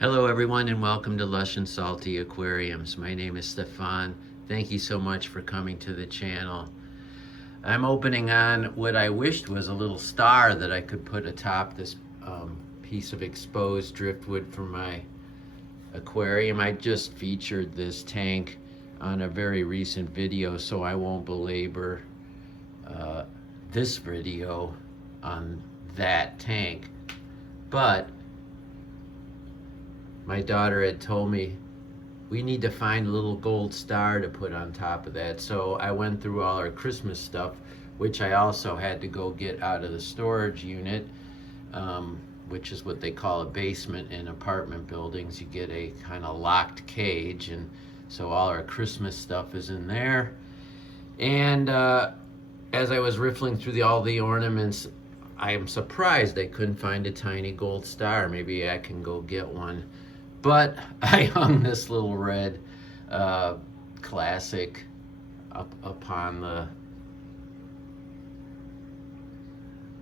Hello everyone and welcome to Lush and Salty Aquariums. My name is Stefan. Thank you so much for coming to the channel. I'm opening on what I wished was a little star that I could put atop this piece of exposed driftwood from my aquarium. I just featured this tank on a very recent video, so I won't belabor this video on that tank. But my daughter had told me we need to find a little gold star to put on top of that. So I went through all our Christmas stuff, which I also had to go get out of the storage unit, which is what they call a basement in apartment buildings. You get a kind of locked cage, and so all our Christmas stuff is in there. And as I was riffling through all the ornaments, I am surprised I couldn't find a tiny gold star. Maybe I can go get one. But I hung this little red classic upon the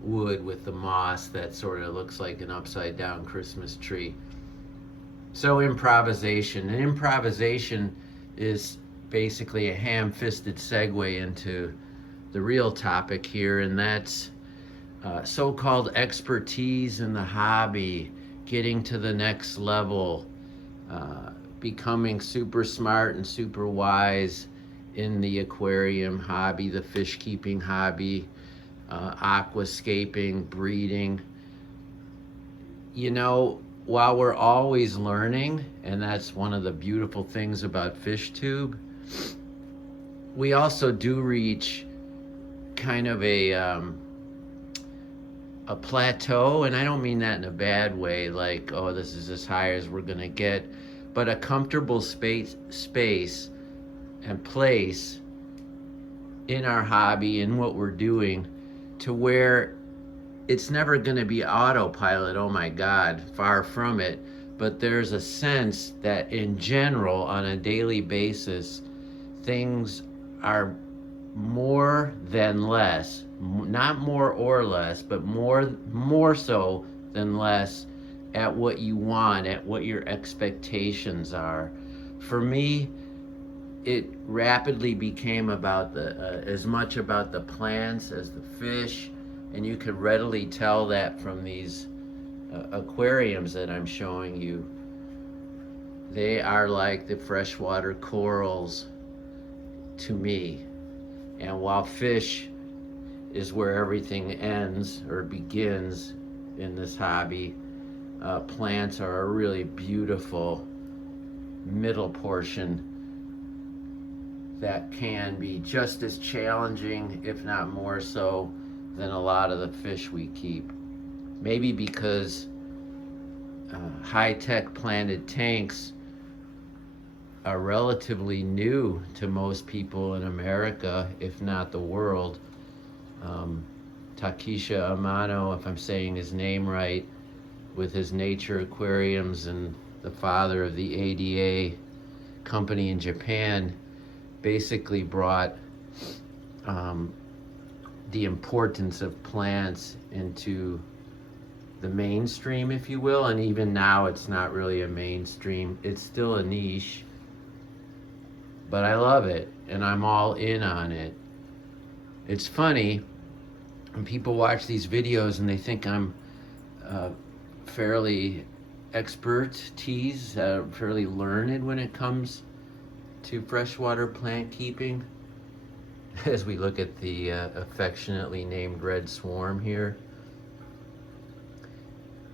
wood with the moss that sort of looks like an upside down Christmas tree. So improvisation. And improvisation is basically a ham-fisted segue into the real topic here, and that's so-called expertise in the hobby, getting to the next level, becoming super smart and super wise in the aquarium hobby, the fish keeping hobby, aquascaping, breeding. You know, while we're always learning, and that's one of the beautiful things about FishTube, we also do reach kind of a plateau, and I don't mean that in a bad way, like, oh, this is as high as we're gonna get, but a comfortable space and place in our hobby, in what we're doing, to where it's never gonna be autopilot, oh my God, far from it, but there's a sense that in general, on a daily basis, things are more than less, not more or less, but more so than less at what you want, at what your expectations are. For me, it rapidly became about as much about the plants as the fish, and you can readily tell that from these aquariums that I'm showing you. They are like the freshwater corals to me. And while fish is where everything ends or begins in this hobby, plants are a really beautiful middle portion that can be just as challenging, if not more so, than a lot of the fish we keep. Maybe because high-tech planted tanks are relatively new to most people in America, if not the world. Takesha Amano, if I'm saying his name right, with his Nature Aquariums and the father of the ADA company in Japan, basically brought the importance of plants into the mainstream, if you will, and even now it's not really a mainstream. It's still a niche, but I love it, and I'm all in on it. It's funny when people watch these videos and they think I'm fairly fairly learned when it comes to freshwater plant keeping, as we look at the affectionately named red swarm here.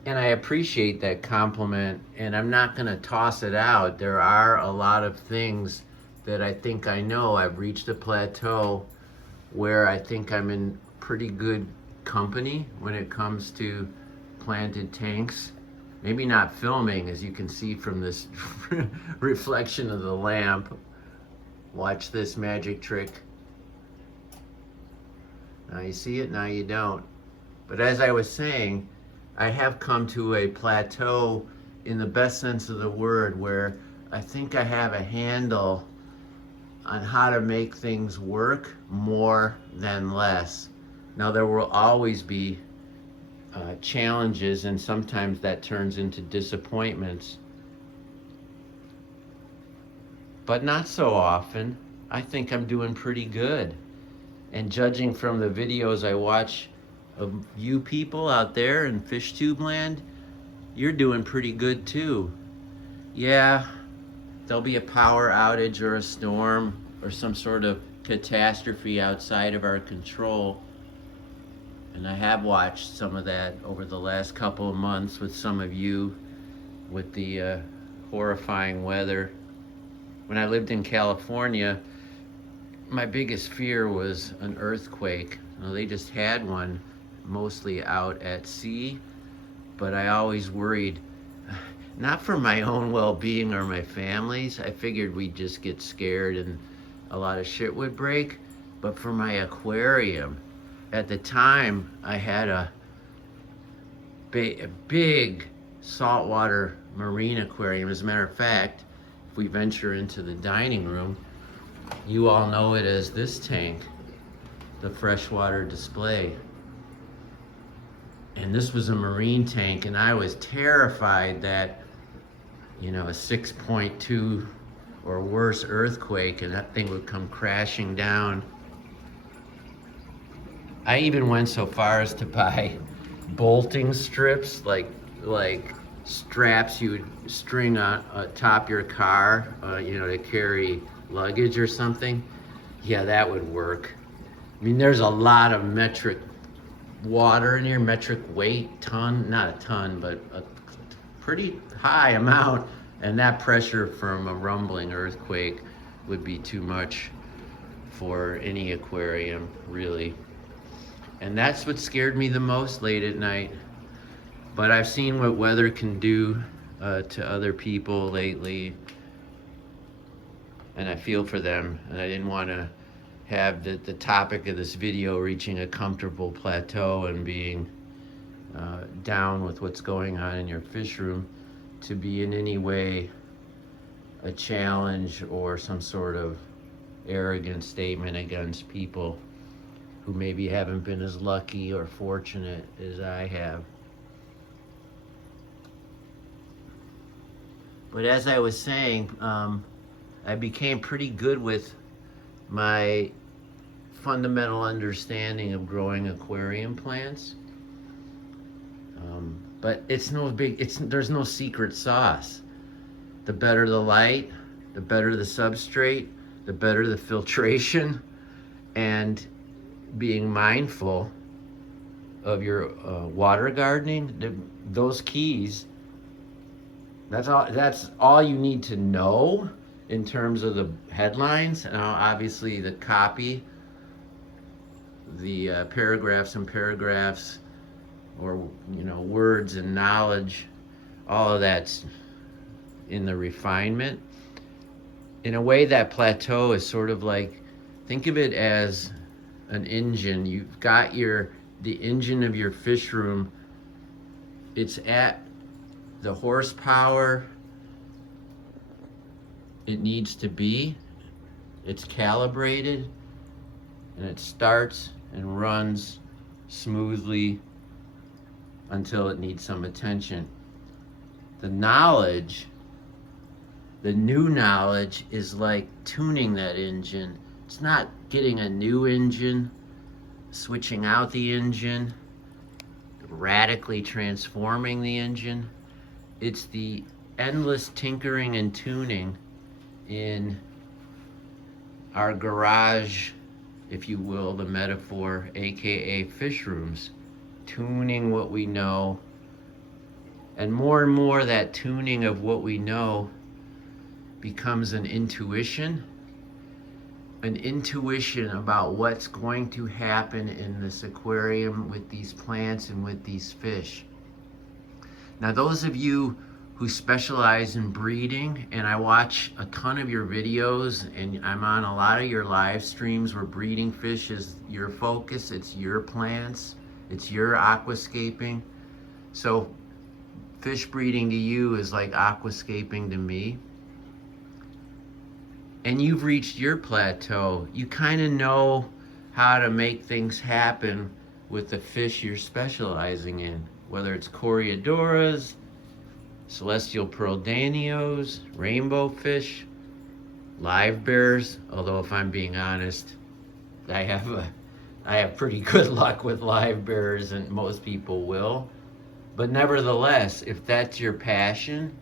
And I appreciate that compliment, and I'm not gonna toss it out. There are a lot of things that I think I know. I've reached a plateau where I think I'm in pretty good company when it comes to planted tanks. Maybe not filming, as you can see from this reflection of the lamp. Watch this magic trick. Now you see it, now you don't. But as I was saying, I have come to a plateau in the best sense of the word, where I think I have a handle on how to make things work more than less. Now, there will always be challenges, and sometimes that turns into disappointments. but not so often. I think I'm doing pretty good. And judging from the videos I watch of you people out there in fish tube land, you're doing pretty good too. Yeah, there'll be a power outage or a storm or some sort of catastrophe outside of our control. And I have watched some of that over the last couple of months with some of you with the horrifying weather. When I lived in California, my biggest fear was an earthquake. Well, they just had one mostly out at sea, but I always worried, not for my own well-being or my family's. I figured we'd just get scared and a lot of shit would break, but for my aquarium. At the time, I had a big saltwater marine aquarium. As a matter of fact, if we venture into the dining room, you all know it as this tank, the freshwater display. And this was a marine tank, and I was terrified that, you know, a 6.2 or worse earthquake and that thing would come crashing down. I even went so far as to buy bolting strips, like straps you would string on top your car, you know, to carry luggage or something. Yeah, that would work. I mean, there's a lot of metric water in here, metric weight, ton, not a ton, but a pretty high amount. And that pressure from a rumbling earthquake would be too much for any aquarium, really. And that's what scared me the most late at night. But I've seen what weather can do to other people lately, and I feel for them. And I didn't want to have the topic of this video reaching a comfortable plateau and being down with what's going on in your fish room to be in any way a challenge or some sort of arrogant statement against people who maybe haven't been as lucky or fortunate as I have. But as I was saying, I became pretty good with my fundamental understanding of growing aquarium plants. But it's no big, there's no secret sauce. The better the light, the better the substrate, the better the filtration, and being mindful of your water gardening, those keys, that's all you need to know in terms of the headlines. Now, obviously the copy, the paragraphs and paragraphs, or, you know, words and knowledge, all of that's in the refinement. In a way, that plateau is sort of like, think of it as an engine. You've got the engine of your fish room. It's at the horsepower it needs to be. It's calibrated, and it starts and runs smoothly until it needs some attention. The knowledge, the new knowledge, is like tuning that engine. It's not getting a new engine, switching out the engine, radically transforming the engine. It's the endless tinkering and tuning in our garage, if you will, the metaphor, aka fish rooms. Tuning what we know, and more that tuning of what we know becomes an intuition about what's going to happen in this aquarium with these plants and with these fish. Now, those of you who specialize in breeding, and I watch a ton of your videos, and I'm on a lot of your live streams where breeding fish is your focus, it's your plants, it's your aquascaping. So fish breeding to you is like aquascaping to me. And you've reached your plateau. You kind of know how to make things happen with the fish you're specializing in, whether it's Coreodoras, celestial pearl danios, rainbow fish, live bears, although if I'm being honest, I have pretty good luck with live bears, and most people will. But nevertheless, if that's your passion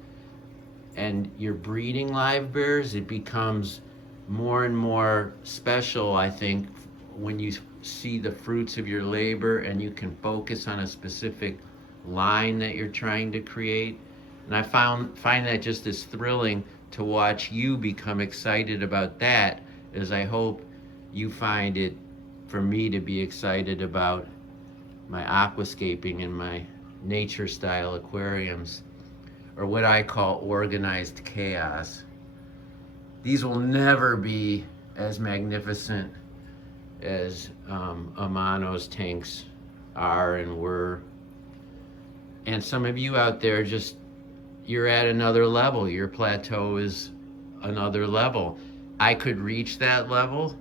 and you're breeding live bears, it becomes more and more special, I think, when you see the fruits of your labor and you can focus on a specific line that you're trying to create. And I find that just as thrilling to watch you become excited about that as I hope you find it for me to be excited about my aquascaping and my nature style aquariums, or what I call organized chaos. These will never be as magnificent as Amano's tanks are and were. And some of you out there, just, you're at another level. Your plateau is another level. I could reach that level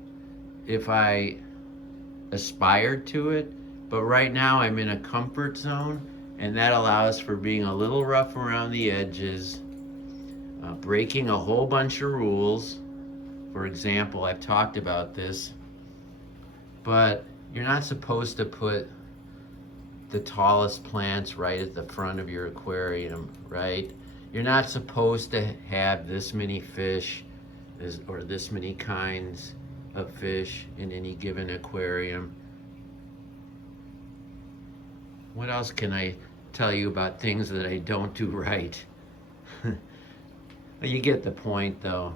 if I aspired to it, but right now I'm in a comfort zone, and that allows for being a little rough around the edges, breaking a whole bunch of rules. For example, I've talked about this, but you're not supposed to put the tallest plants right at the front of your aquarium, right? You're not supposed to have this many fish or this many kinds of fish in any given aquarium. What else can I tell you about things that I don't do right? You get the point, though.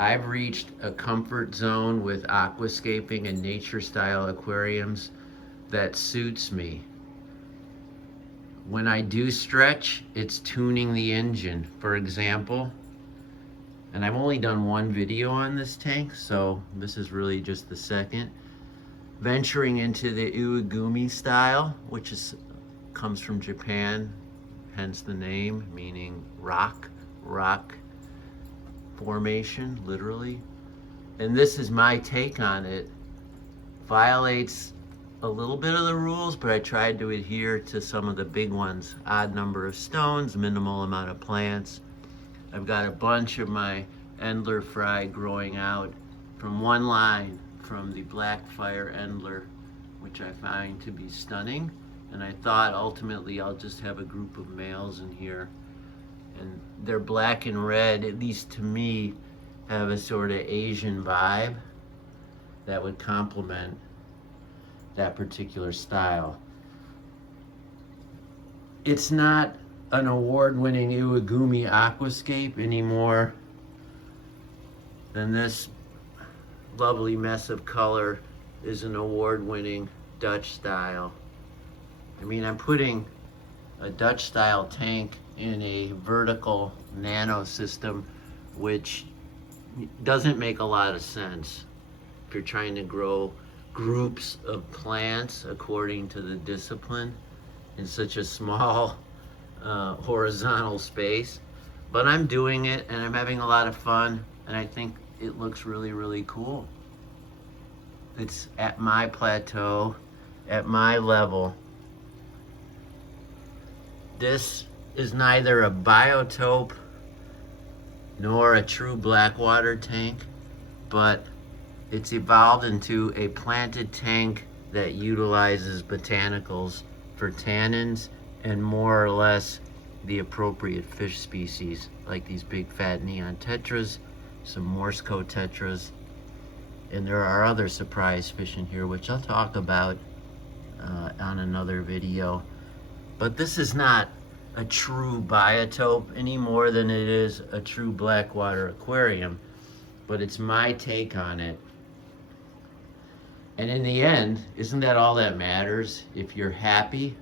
I've reached a comfort zone with aquascaping and nature style aquariums that suits me. When I do stretch, it's tuning the engine. For example, and I've only done one video on this tank, so this is really just the second. Venturing into the Iwagumi style, which comes from Japan, hence the name, meaning rock formation, literally. And this is my take on it. Violates a little bit of the rules, but I tried to adhere to some of the big ones. Odd number of stones, minimal amount of plants. I've got a bunch of my Endler fry growing out from one line, from the Black Fire Endler, which I find to be stunning. And I thought ultimately I'll just have a group of males in here. And they're black and red, at least to me, have a sort of Asian vibe that would complement that particular style. It's not an award-winning Iwagumi aquascape anymore than this lovely mess of color is an award-winning Dutch style. I mean, I'm putting a Dutch style tank in a vertical nano system, which doesn't make a lot of sense if you're trying to grow groups of plants according to the discipline in such a small horizontal space. But I'm doing it and I'm having a lot of fun, and I think it looks really, really cool. It's at my plateau, at my level. This is neither a biotope nor a true blackwater tank, but it's evolved into a planted tank that utilizes botanicals for tannins and more or less the appropriate fish species, like these big fat neon tetras, some Morsco tetras, and there are other surprise fish in here, which I'll talk about on another video. But this is not a true biotope any more than it is a true blackwater aquarium, but it's my take on it. And in the end, isn't that all that matters? If you're happy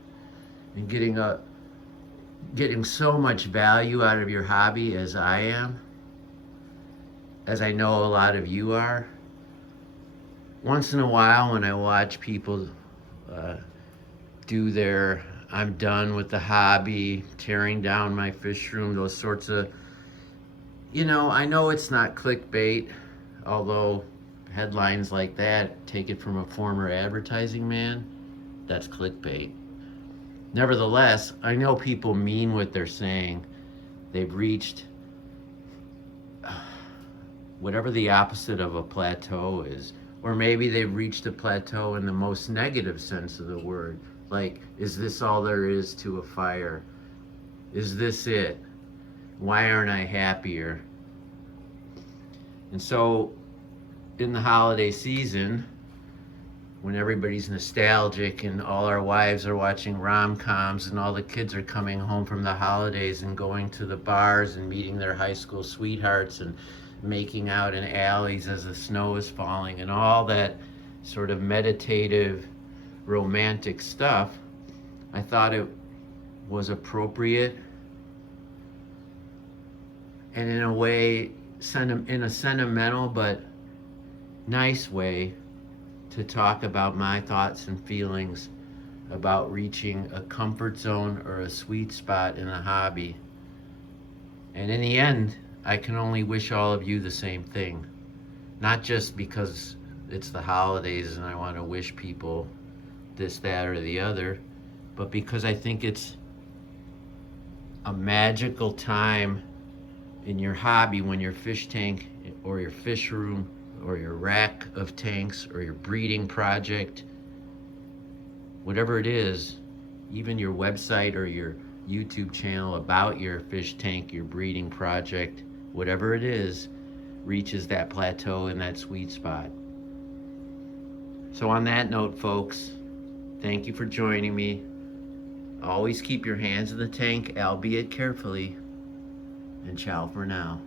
and getting so much value out of your hobby as I am, as I know a lot of you are. Once in a while when I watch people do their I'm done with the hobby, tearing down my fish room, those sorts of, I know it's not clickbait, although headlines like that, take it from a former advertising man, that's clickbait. Nevertheless, I know people mean what they're saying. They've reached whatever the opposite of a plateau is. Or maybe they've reached a plateau in the most negative sense of the word. Like, is this all there is to a fire? Is this it? Why aren't I happier? And so, in the holiday season, when everybody's nostalgic and all our wives are watching rom-coms and all the kids are coming home from the holidays and going to the bars and meeting their high school sweethearts and making out in alleys as the snow is falling and all that sort of meditative, romantic stuff, I thought it was appropriate and in a way, in a sentimental but nice way, to talk about my thoughts and feelings about reaching a comfort zone or a sweet spot in a hobby. And in the end, I can only wish all of you the same thing. Not just because it's the holidays and I want to wish people this, that, or the other, but because I think it's a magical time in your hobby when your fish tank or your fish room or your rack of tanks or your breeding project, whatever it is, even your website or your YouTube channel about your fish tank, your breeding project, whatever it is, reaches that plateau and that sweet spot. So on that note, folks, thank you for joining me. Always keep your hands in the tank, albeit carefully, and ciao for now.